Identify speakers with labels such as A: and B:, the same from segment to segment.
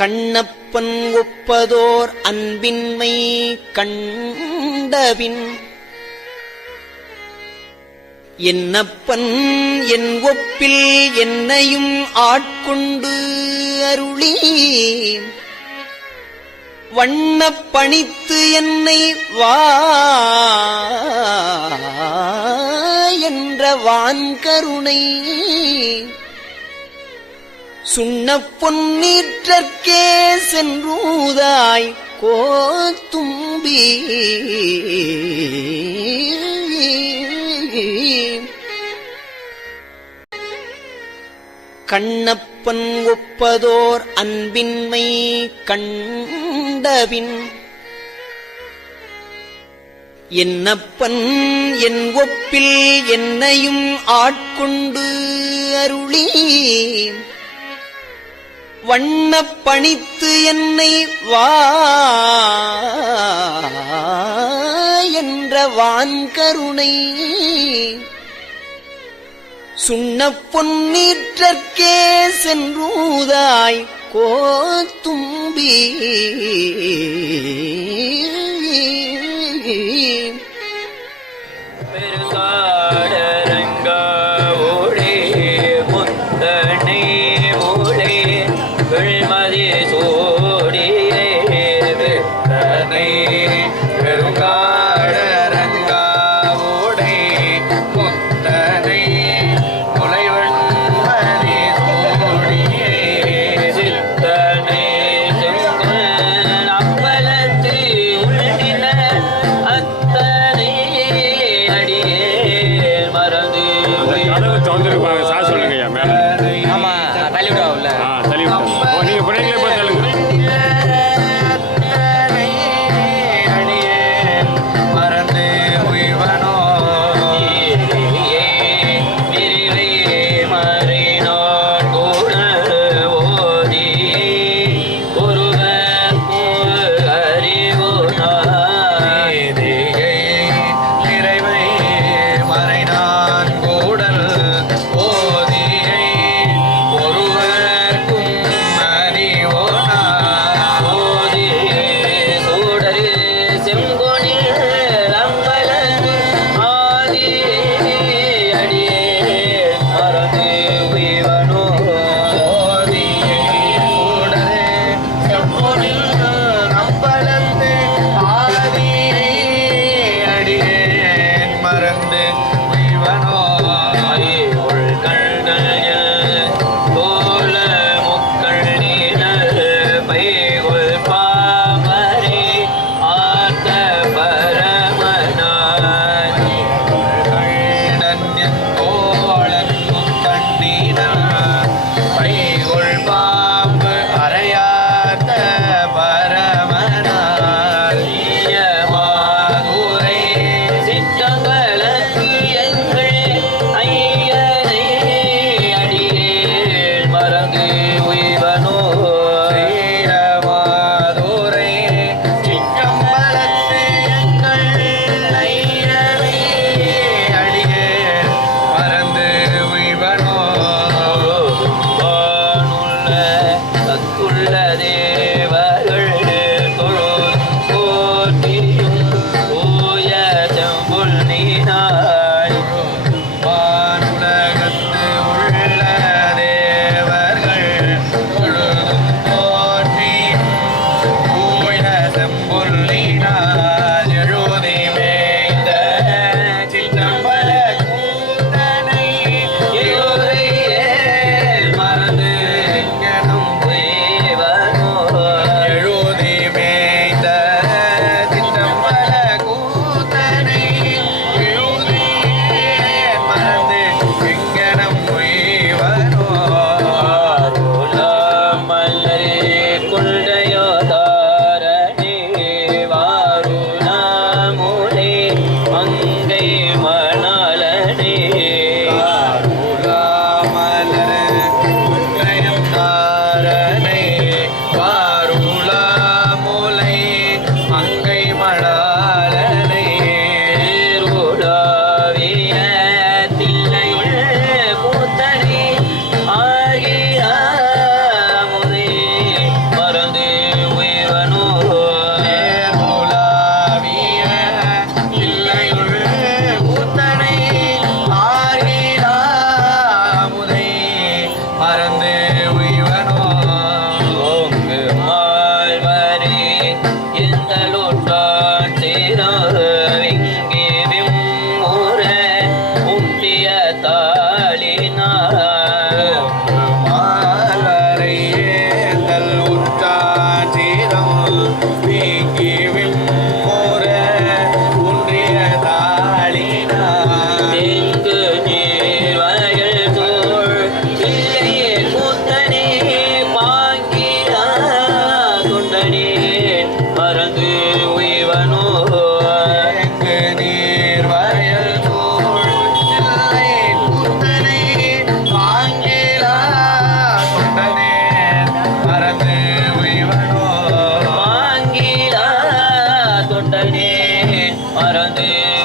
A: கண்ணப்பன் ஒப்பதோர் அன்பின்மை கண்டபின். என்னப்பன் என் ஒப்பில் என்னையும் ஆட்கொண்டு அருளி வண்ண பணித்து என்னை வா என்ற வான்கருணை சுண்ண பொன்னீற்றற்கே சென்றூதாய் கோத்தும்பி. கண்ணப்பன் ஒப்பதோர் அன்பின்மை கண்டபின். என்னப்பன் என் ஒப்பில் என்னையும் ஆட்கொண்டு அருளீ வண்ண பணித்து என்னை வா என்ற வான்கருணை சுண்ண பொன்னீற்றற்கே சென்றூதாய் கோத்தும்பி.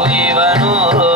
A: we want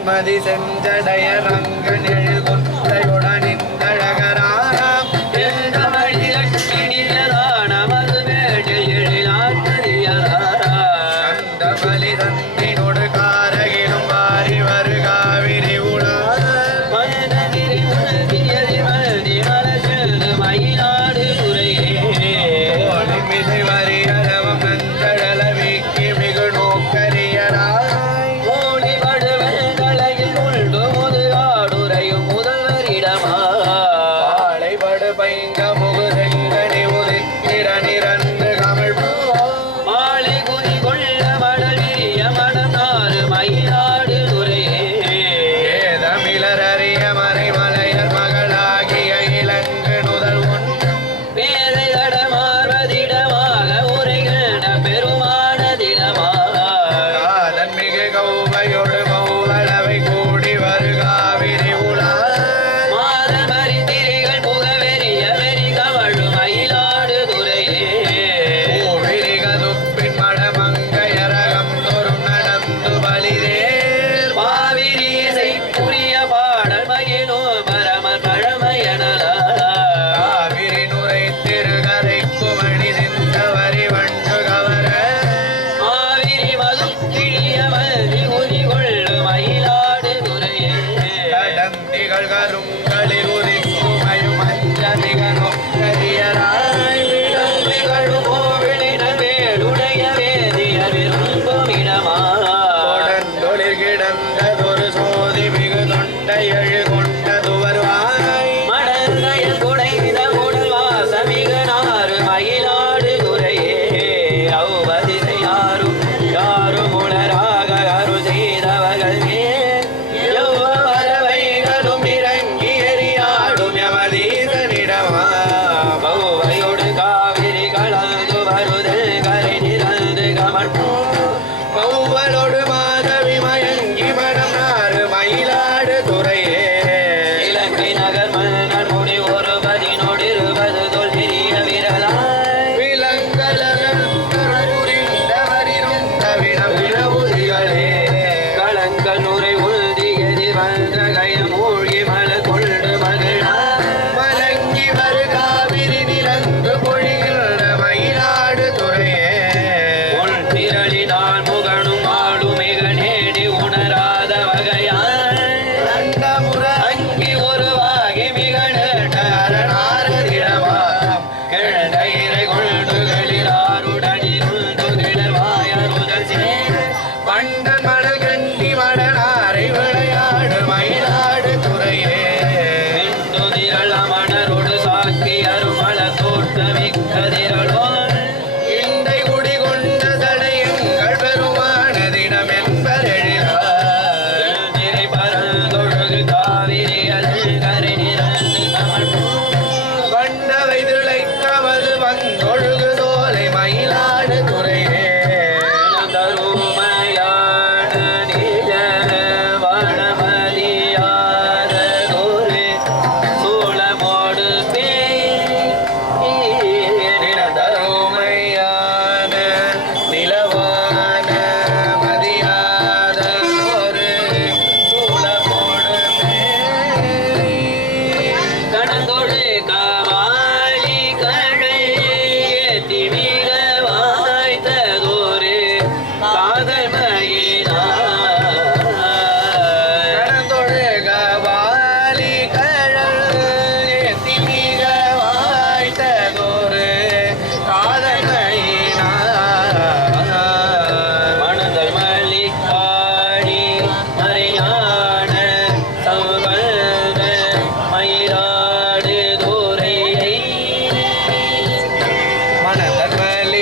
B: தன்மதி செஞ்சடைய Rangan எழுகொன்றையுடனே Kamu balodu ma ಧರ್ಮಲಿ